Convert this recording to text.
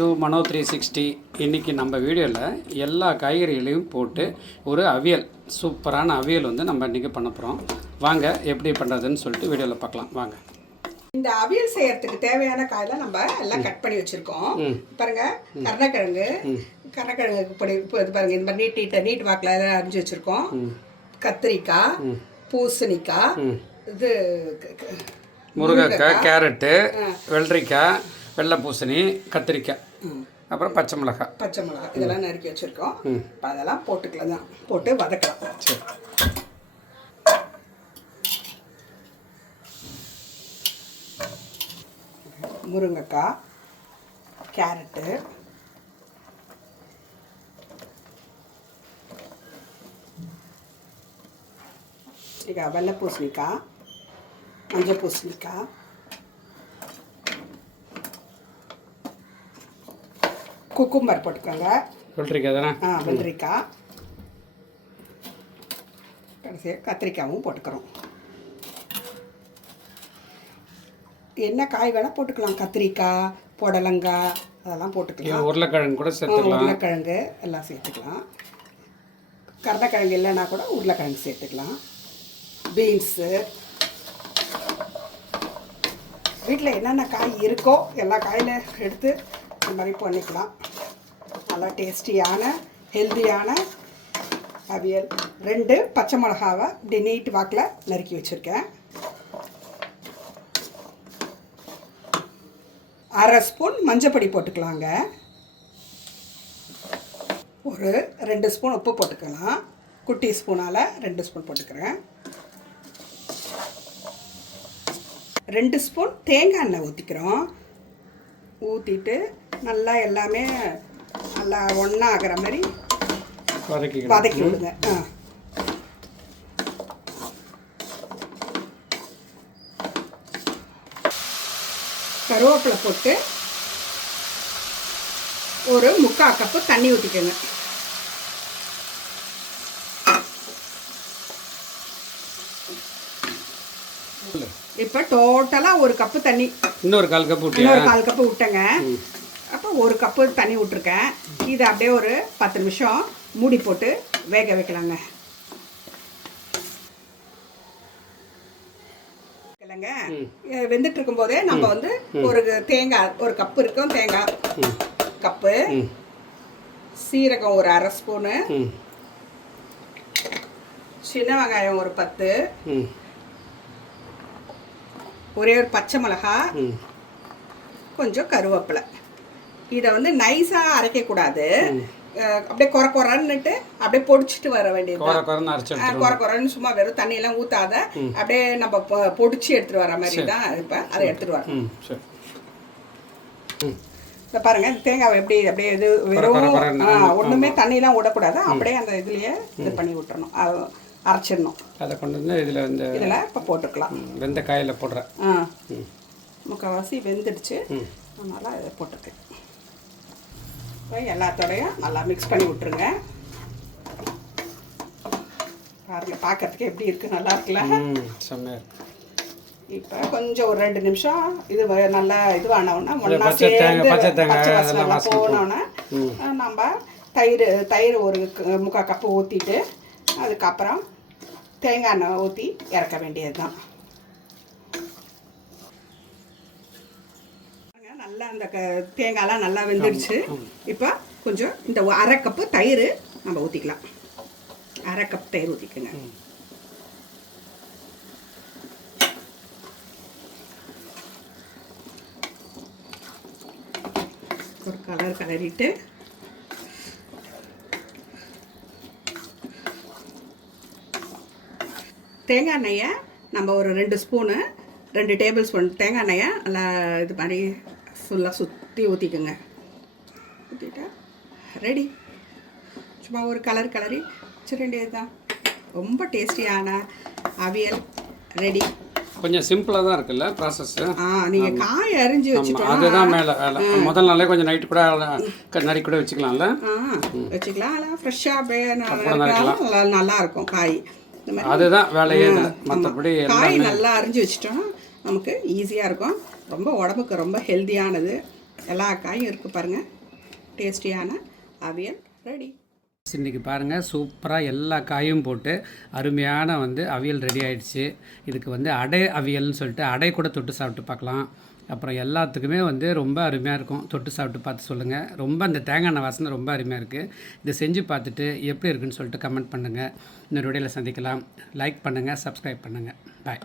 To மனோ 360. இன்றைக்கி நம்ம வீடியோவில் எல்லா காய்கறிகளையும் போட்டு ஒரு அவியல், சூப்பரான அவியல் வந்து நம்ம இன்றைக்கி பண்ண போகிறோம். வாங்க எப்படி பண்ணுறதுன்னு சொல்லிட்டு வீடியோவில் பார்க்கலாம் வாங்க. இந்த அவியல் செய்யறதுக்கு தேவையான காயெல்லாம் நம்ம எல்லாம் கட் பண்ணி வச்சுருக்கோம். பாருங்க, கருணக்கிழங்கு பொடி இது பாருங்க, இந்த மாதிரி நீட் வாக்கில் எல்லாம் அரிஞ்சு வச்சுருக்கோம். கத்திரிக்காய், பூசணிக்காய், இது முருங்கைக்காய், கேரட்டு, வெள்ளரிக்காய், வெள்ளை பூசணி, கத்திரிக்காய், அப்புறம் பச்சை மிளகாய் இதெல்லாம் நறுக்கி வச்சுருக்கோம். இப்போ அதெல்லாம் போட்டுக்கலாம் தான், போட்டு வதக்கலாம். சரி, முருங்கைக்காய், கேரட்டு, வெள்ளை பூசணிக்காய், மஞ்சள் பூசணிக்காய், குக்கும்பர் போட்டுக்கோங்க. வெள்ளரிக்காய் தானே? வெள்ளரிக்காய், கடைசியாக கத்திரிக்காயும் போட்டுக்கிறோம். என்ன காய் வேணால் போட்டுக்கலாம், கத்திரிக்காய், புடலங்காய் அதெல்லாம் போட்டுக்கலாம். உருளைக்கிழங்கு கூட சேர்த்துக்கலாம். உருளைக்கிழங்கு எல்லாம் சேர்த்துக்கலாம். கருணக்கிழங்கு இல்லைன்னா கூட உருளைக்கிழங்கு சேர்த்துக்கலாம். பீன்ஸு, வீட்டில் என்னென்ன காய் இருக்கோ எல்லா காயில் எடுத்து இந்த மாதிரி பண்ணிக்கலாம். நல்லா டேஸ்டியான ஹெல்த்தியான அவியல். 2 பச்சை மிளகாவை இப்படி நீட் வாக்கில் நறுக்கி வச்சுருக்கேன். 1/2 ஸ்பூன் மஞ்சப்பொடி போட்டுக்கலாங்க. ஒரு 2 ஸ்பூன் உப்பு போட்டுக்கலாம். குட்டி ஸ்பூனால் 2 ஸ்பூன் போட்டுக்கிறேன். 2 ஸ்பூன் தேங்காய் எண்ணெய் ஊற்றிக்கிறோம். ஊற்றிட்டு நல்லா எல்லாமே நல்லா ஒன்றா ஆகிற மாதிரி வதக்கி விடுங்க. கருவேப்பிலை போட்டு ஒரு 3/4 கப்பு தண்ணி ஊற்றிக்கோங்க. இப்போ டோட்டலாக 1 கப்பு தண்ணி, இன்னொரு 1/4 கப்பு விட்டேங்க. அப்போ 1 கப்பு தண்ணி விட்ருக்கேன். இதை அப்படியே ஒரு 10 நிமிஷம் மூடி போட்டு வேக வைக்கலாங்க. இல்லைங்க, வெந்துட்டு இருக்கும்போதே நம்ம வந்து ஒரு தேங்காய், 1 கப்பு இருக்கும் தேங்காய் கப்பு, சீரகம் ஒரு 1/2 ஸ்பூனு, சின்ன வெங்காயம் ஒரு 10, ஒரே ஒரு பச்சை மிளகாய், கொஞ்சம் கருவேப்பிலை. இதை வந்து நைஸாக அரைக்கக்கூடாது, அப்படியே குறன்னுட்டு அப்படியே பொடிச்சிட்டு வர வேண்டியது. குறன்னு சும்மா வெறும் தண்ணியெல்லாம் ஊற்றாத, அப்படியே நம்ம பொடிச்சு எடுத்துகிட்டு வர மாதிரி தான். இப்போ அதை எடுத்துகிட்டு வரோம். இப்போ பாருங்கள், தேங்காய் எப்படி அப்படியே இது வெறும் ஒன்றுமே தண்ணியெல்லாம் விடக்கூடாது, அப்படியே அந்த இதுலேயே இது பண்ணி விட்டுறணும், அரைச்சிடணும். அதை கொண்டு வந்து இதில் இப்போ போட்டுக்கலாம். வெந்த காயில் போடுறேன். முக்கால்வாசி வெந்துடுச்சு, அதனால் இதை போட்டுருக்கேன். எல்லாத்தோடையும் நல்லா மிக்ஸ் பண்ணி விட்டுருங்க. பாருங்க, பார்க்கறதுக்கு எப்படி இருக்குது, நல்லா இருக்குல்ல? இப்போ கொஞ்சம் ஒரு 2 நிமிஷம் இது நல்லா இதுவானோன்னா ஒன்றா சேர்ந்து பச்சை வாசனை போனோன்னே நம்ம தயிர் ஒரு 3/4 கப்பு ஊற்றிட்டு அதுக்கப்புறம் தேங்காய் எண்ணெய் ஊற்றி இறக்க வேண்டியது தான். நல்லா அந்த தேங்காயெலாம் நல்லா வெந்துடுச்சு. இப்போ கொஞ்சம் இந்த 1/2 கப்பு தயிர் நம்ம ஊற்றிக்கலாம். 1/2 கப் தயிர் ஊற்றிக்குங்க. ஒரு கலரிட்டு தேங்காய் எண்ணெயை நம்ம ஒரு 2 ஸ்பூனு 2 டேபிள் ஸ்பூன் தேங்காய் எண்ணெயை நல்லா இது மாதிரி ஃபுல்லாக சுற்றி ஊற்றிக்குங்க. ஊற்றிட்டா ரெடி. சும்மா ஒரு கலரி வச்சிட வேண்டியது தான். ரொம்ப டேஸ்டியான அவியல் ரெடி. கொஞ்சம் சிம்பிளாக தான் இருக்குல்ல ப்ராசஸ். நீங்கள் காய் அரிஞ்சு வச்சுட்டோம், அதுதான் மேலே வேலை. முதல் நாளே கொஞ்சம் நைட்டு கூட நறுக்கி கூட வச்சுக்கலாம்ல. வச்சுக்கலாம். அதெல்லாம் ஃப்ரெஷ்ஷாக நல்லா இருக்கும் காய். அதுதான் வேலையே. மற்றபடி காய் நல்லா அரிஞ்சு வச்சுட்டோம்னா நமக்கு ஈஸியாக இருக்கும். ரொம்ப உடம்புக்கு ரொம்ப ஹெல்த்தியானது. எல்லா காயும் இருக்குது பாருங்கள். டேஸ்டியான அவியல் ரெடி. இன்றைக்கி பாருங்கள் சூப்பராக எல்லா காயும் போட்டு அருமையான வந்து அவியல் ரெடி ஆகிடுச்சு. இதுக்கு வந்து அடை அவியல்னு சொல்லிட்டு அடை கூட தொட்டு சாப்பிட்டு பார்க்கலாம். அப்புறம் எல்லாத்துக்குமே வந்து ரொம்ப அருமையாக இருக்கும். தொட்டு சாப்பிட்டு பார்த்து சொல்லுங்கள். ரொம்ப அந்த தேங்காய் எண்ணெய் வாசனை ரொம்ப அருமையாக இருக்குது. இதை செஞ்சு பார்த்துட்டு எப்படி இருக்குன்னு சொல்லிட்டு கமெண்ட் பண்ணுங்கள். இன்னொரு வீடியோவில் சந்திக்கலாம். லைக் பண்ணுங்கள், சப்ஸ்கிரைப் பண்ணுங்கள். பாய்.